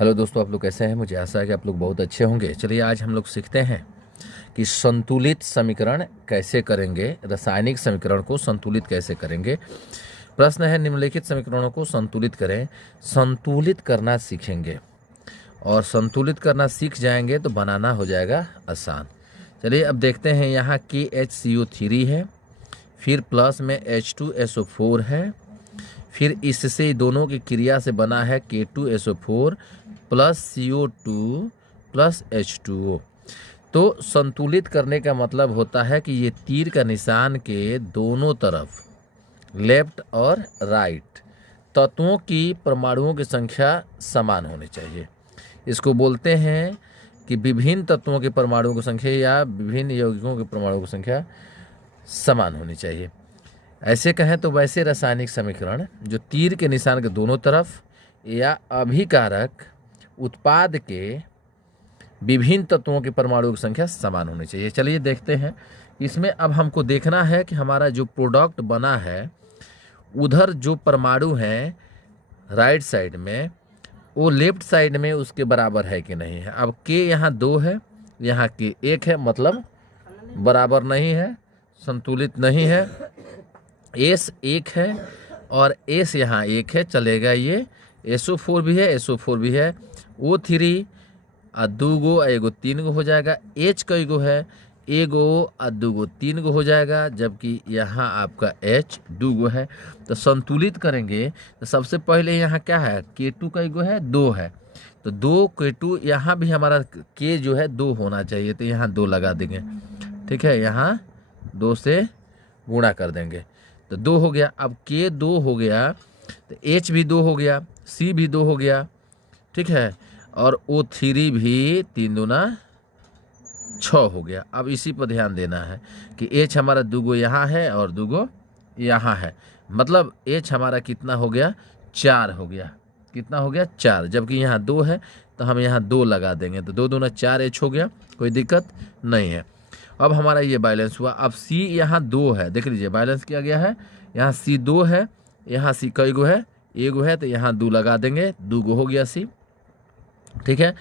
Hello दोस्तों, आप लोग कैसे हैं। मुझे आशा है कि आप लोग बहुत अच्छे होंगे। चलिए आज हम लोग सीखते हैं कि संतुलित समीकरण कैसे करेंगे, रासायनिक समीकरण को संतुलित कैसे करेंगे। प्रश्न है, निम्नलिखित समीकरणों को संतुलित करें। संतुलित करना सीखेंगे और संतुलित करना सीख जाएंगे तो बनाना हो जाएगा आसान। चलिए अब देखते हैं। यहाँ KHCO3 है, फिर प्लस में H2SO4 है, फिर इससे दोनों की क्रिया से बना है K2SO4 plus CO2 plus H2O। तो संतुलित करने का मतलब होता है कि ये तीर का निशान के दोनों तरफ लेफ्ट और राइट तत्वों की परमाणुओं की संख्या समान होनी चाहिए। इसको बोलते हैं कि विभिन्न तत्वों के परमाणुओं की संख्या या विभिन्न यौगिकों के परमाणुओं की संख्या समान होनी चाहिए। ऐसे कहें तो वैसे रासायनिक समीकरण जो तीर के निशान के दोनों तरफ या अभिकारक उत्पाद के विभिन्न तत्वों के परमाणुओं की संख्या समान होनी चाहिए। चलिए देखते हैं। इसमें अब हमको देखना है कि हमारा जो प्रोडक्ट बना है उधर जो परमाणु हैं राइट साइड में वो लेफ्ट साइड में उसके बराबर है कि नहीं है। अब के यहाँ 2 है, यहाँ के 1 है, मतलब बराबर नहीं है, संतुलित नहीं है। एस 1 है और एस यहाँ 1 है, चलेगा। ये SO4 भी है, SO4 भी है। O3 आ 2 गो आ 1 3 गो हो जाएगा। H कई गो है, 1 गो आ 2 गो 3 गो हो जाएगा, जबकि यहाँ आपका H 2 गो है। तो संतुलित करेंगे तो सबसे पहले यहाँ क्या है, K2 कई गो है, 2 है। तो 2 K2, यहाँ भी हमारा K जो है 2 होना चाहिए, तो यहाँ 2 लगा देंगे। ठीक है, यहाँ 2 से गुणा कर देंगे तो 2 हो गया। अब K 2 हो गया तो H भी 2 हो गया, C भी 2 हो गया। ठीक है, और O3 भी 3 दूना 6 हो गया। अब इसी पर ध्यान देना है कि H हमारा 2 गो यहाँ है और 2 गो यहाँ है, मतलब H हमारा कितना हो गया, 4 हो गया। कितना हो गया, 4, जबकि यहाँ 2 है तो हम यहाँ 2 लगा देंगे तो 2 दूना 4 H हो गया, कोई दिक्कत नहीं है। अब हमारा ये बैलेंस हुआ। अब C यहाँ 2 है, देख लीजिए बैलेंस किया गया है। यहाँ C 2 है, यहाँ C कई गो है, 1 गो है, तो यहाँ 2 लगा देंगे, 2 गो हो गया C। ठीक है,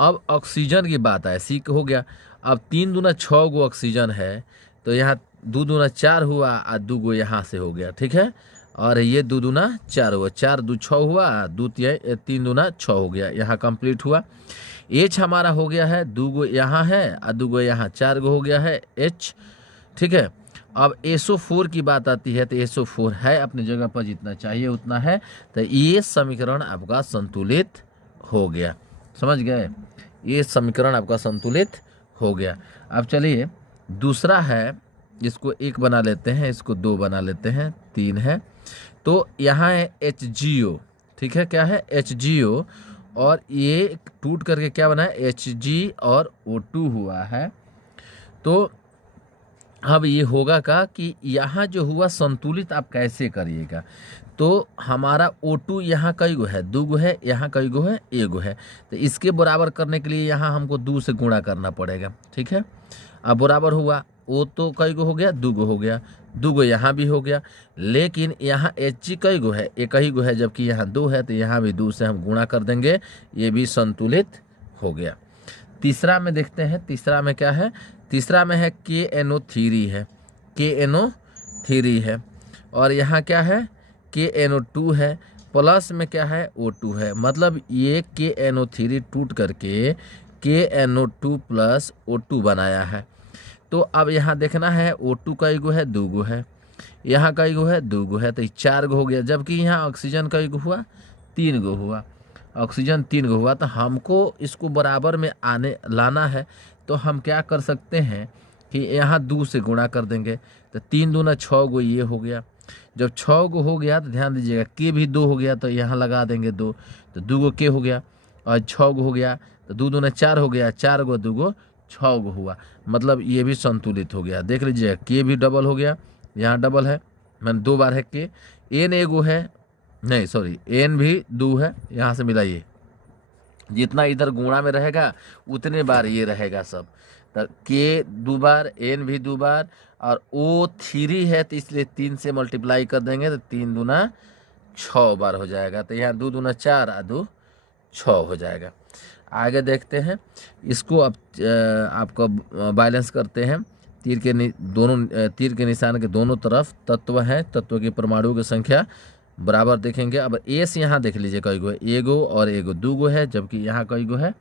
अब ऑक्सीजन की बात है, C हो गया। अब 3 दूना 6 गो ऑक्सीजन है, तो यहाँ 2 दूना 4 हुआ और 2 गो यहाँ से हो गया। ठीक है, और ये 2 दूना 4 हुआ, 4 2 6 हुआ, 3 दूना 6 हो गया, यहाँ कंप्लीट हुआ। H हमारा हो गया है, 2 गो यहाँ है और 2 गो यहाँ, 4 गो हो गया है H। ठीक है, अब SO4 की बात आती है तो SO4 है अपनी जगह पर, जितना चाहिए उतना है, तो ये समीकरण आपका संतुलित हो गया। समझ गए, ये समीकरण आपका संतुलित हो गया। अब चलिए दूसरा है, इसको 1 बना लेते हैं, इसको 2 बना लेते हैं, 3 है। तो यहाँ है HgO। ठीक है, क्या है, HgO, और ये टूट करके क्या बना है, Hg और O2 हुआ है। तो अब ये होगा का कि यहाँ जो हुआ संतुलित आप कैसे करिएगा। तो हमारा O2 यहाँ कई गो है, 2 गो है, यहाँ कई गो है, 1 गो है। तो इसके बराबर करने के लिए यहाँ हमको 2 से गुणा करना पड़ेगा। ठीक है, अब बराबर हुआ, O तो कई गो हो गया, 2 गो हो गया, 2 गो यहाँ भी हो गया, लेकिन यहाँ Hg कई गो है, 1 ही गो है, जबकि यहाँ 2 है, तो यहाँ भी 2 से हम गुणा कर देंगे, ये भी संतुलित हो गया। तीसरा में देखते हैं, तीसरा में क्या है, तीसरा में है KNO3 है, KNO3 है, और यहाँ क्या है, KNO2 है, प्लस में क्या है, O2 है, मतलब ये KNO3 टूट करके KNO2 प्लस O2 बनाया है। तो अब यहाँ देखना है O2 कई गो है, 2 गो है, यहाँ कई गो है, 2 गो है, तो 4 गो हो गया, जबकि यहाँ ऑक्सीजन कई गो हुआ, 3 गो हुआ, ऑक्सीजन 3 गो हुआ। तो हमको इसको बराबर में आने लाना है, तो हम क्या कर सकते हैं कि यहाँ 2 से गुणा कर देंगे, तो 3 दूना 6 गो ये हो गया। जब 6 गो हो गया तो ध्यान दीजिएगा के भी 2 हो गया, तो यहाँ लगा देंगे 2, तो 2 गो के हो गया, और 6 गो हो गया तो 2 दूना 4 हो गया, 4 गो 2 गो 6 गो हुआ, मतलब ये भी संतुलित हो गया। देख लीजिएगा के भी डबल हो गया, यहाँ डबल है, मैंने 2 बार है के। एन 1 गो है, नहीं सॉरी, एन भी 2 है, यहाँ से मिलाइए, जितना इधर गुणा में रहेगा उतने बार ये रहेगा सब। तो के 2 बार, एन भी 2 बार, और O3 है तो इसलिए 3 से मल्टीप्लाई कर देंगे, तो 3 दूना 6 बार हो जाएगा। तो यहाँ 2 दूना 4 और 2 6 हो जाएगा। आगे देखते हैं, इसको अब आपका बैलेंस करते हैं। तीर के निशान के दोनों तरफ तत्व हैं, तत्व की परमाणु की संख्या बराबर देखेंगे। अब एस यहाँ देख लीजिए कई गो है, एगो और एगो, 2 गो है, जबकि यहाँ कई गो है,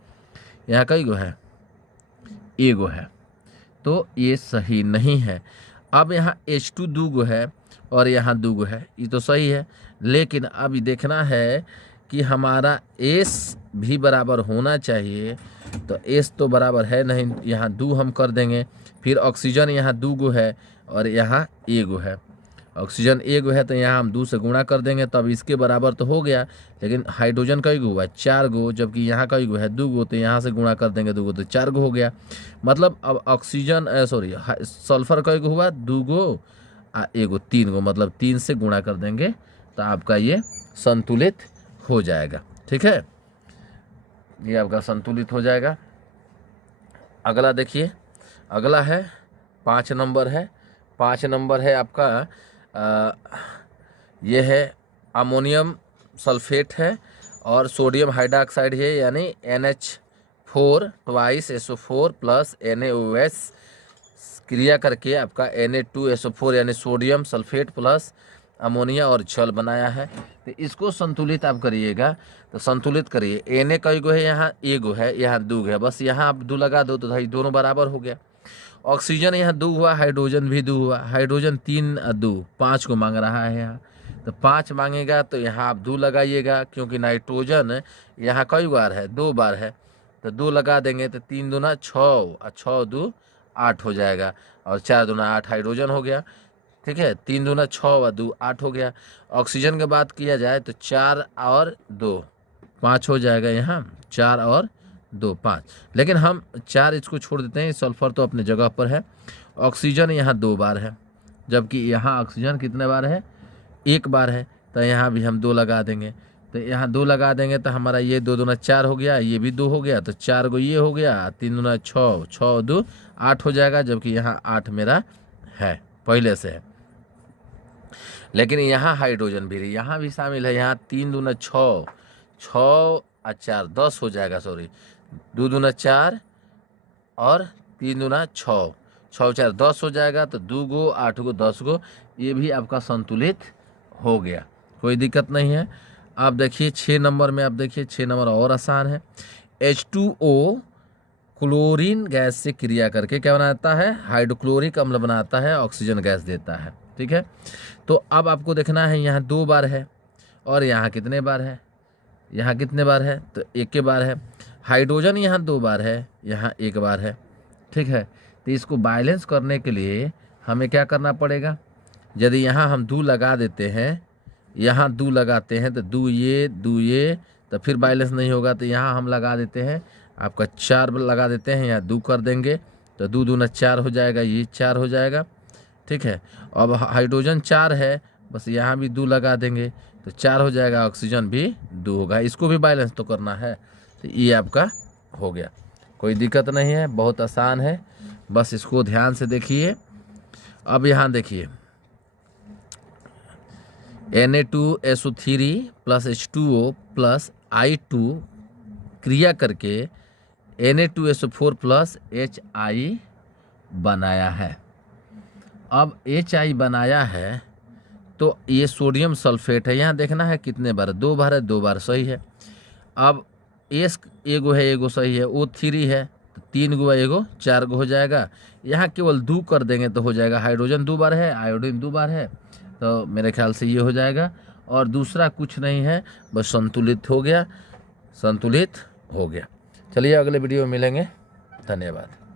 यहाँ कई गो है, एगो है, तो ये सही नहीं है। अब यहाँ H2 2 गो है और यहाँ 2 गो है, ये तो सही है, लेकिन अब ये देखना है कि हमारा S भी बराबर होना चाहिए। तो S तो बराबर है नहीं, यहाँ 2 हम कर देंगे। फिर ऑक्सीजन यहाँ 2 गो है और यहाँ एगो है, ऑक्सीजन एगो है तो यहाँ हम 2 से गुणा कर देंगे, तब इसके बराबर तो हो गया। लेकिन हाइड्रोजन कई गो हुआ, 4 गो, जबकि यहाँ कई गो है, 2 गो, तो यहाँ से गुणा कर देंगे 2 गो, तो 4 गो हो गया। मतलब अब ऑक्सीजन सल्फर कई गो हुआ, 2 गो, एगो 3 गो, मतलब 3 से गुणा कर देंगे तो आपका ये संतुलित हो जाएगा। ठीक है, ये आपका संतुलित हो जाएगा। अगला देखिए, अगला है 5 नंबर है। 5 नंबर है आपका ये है अमोनियम सल्फेट है और सोडियम हाइड्रोक्साइड है, यानी NH4 2 SO4 प्लस NaOH क्रिया करके आपका Na2SO4 यानी सोडियम सल्फेट प्लस अमोनिया और जल बनाया है। तो इसको संतुलित आप करिएगा, तो संतुलित करिए। Na कई गो है, यहाँ एगो है, यहाँ 2 है, बस यहाँ आप 2 लगा दो तो भाई दोनों बराबर हो गया। ऑक्सीजन यहाँ 2 हुआ, हाइड्रोजन भी 2 हुआ, हाइड्रोजन 3 और 2 5 को मांग रहा है यहाँ, तो 5 मांगेगा तो यहाँ आप 2 लगाइएगा, क्योंकि नाइट्रोजन यहाँ कई बार है, 2 बार है, तो 2 लगा देंगे तो 3 दूना 6 और 6 2 8 हो जाएगा, और 4 दूना 8 हाइड्रोजन हो गया। ठीक है, 3 दूना 6 और 2 8 हो गया। ऑक्सीजन की बात किया जाए तो 4 और 2 5 हो जाएगा, यहाँ 4 और 2 5, लेकिन हम 4 इसको छोड़ देते हैं, सल्फर तो अपने जगह पर है। ऑक्सीजन यहाँ 2 बार है, जबकि यहाँ ऑक्सीजन कितने बार है, 1 बार है, तो यहाँ भी हम 2 लगा देंगे। तो यहाँ 2 लगा देंगे तो हमारा ये 2 दूना 4 हो गया, ये भी 2 हो गया, तो 4 गो ये हो गया, 3 दूना 6 6 2 8 हो जाएगा, जबकि यहाँ 8 मेरा है पहले से है। लेकिन यहाँ हाइड्रोजन भी यहाँ भी शामिल है, यहाँ 3 दूना 6 6 और 4 10 हो जाएगा, सॉरी 2 दूना 4 और 3 दूना 6 6 4 10 हो जाएगा, तो 2 गो 8 गो 10 गो, ये भी आपका संतुलित हो गया, कोई दिक्कत नहीं है। आप देखिए 6 नंबर में, आप देखिए 6 नंबर और आसान है। H2O क्लोरीन गैस से क्रिया करके क्या बनाता है, हाइड्रोक्लोरिक अम्ल बनाता है, ऑक्सीजन गैस देता है। ठीक है, तो अब आपको देखना है, यहाँ 2 बार है और यहाँ कितने बार है, यहाँ कितने बार है, तो 1 बार है। हाइड्रोजन यहाँ 2 बार है, यहाँ 1 बार है। ठीक है, तो इसको बैलेंस करने के लिए हमें क्या करना पड़ेगा, यदि यहाँ हम 2 लगा देते हैं, यहाँ 2 लगाते हैं तो 2 ये, तो फिर बैलेंस नहीं होगा, तो यहाँ हम लगा देते हैं आपका 4 लगा देते हैं, यहाँ 2 कर देंगे तो 2 दूना 4 हो जाएगा, ये 4 हो जाएगा। ठीक है, अब हाइड्रोजन 4 है, बस यहाँ भी 2 लगा देंगे तो 4 हो जाएगा, ऑक्सीजन भी 2 होगा, इसको भी बैलेंस तो करना है, तो ये आपका हो गया, कोई दिक्कत नहीं है, बहुत आसान है, बस इसको ध्यान से देखिए। अब यहाँ देखिए Na2SO3 plus H2O plus I2 क्रिया करके Na2SO4 प्लस HI बनाया है। अब HI बनाया है तो ये सोडियम सल्फेट है, यहाँ देखना है कितने बार, 2 बार है, 2 बार सही है। अब एस एगो है, एगो सही है, O3 है तो 3 गो एगो 4 गो हो जाएगा, यहाँ केवल 2 कर देंगे तो हो जाएगा। हाइड्रोजन 2 बार है, आयोडीन 2 बार है, तो मेरे ख्याल से ये हो जाएगा, और दूसरा कुछ नहीं है, बस संतुलित हो गया, संतुलित हो गया। चलिए अगले वीडियो में मिलेंगे, धन्यवाद।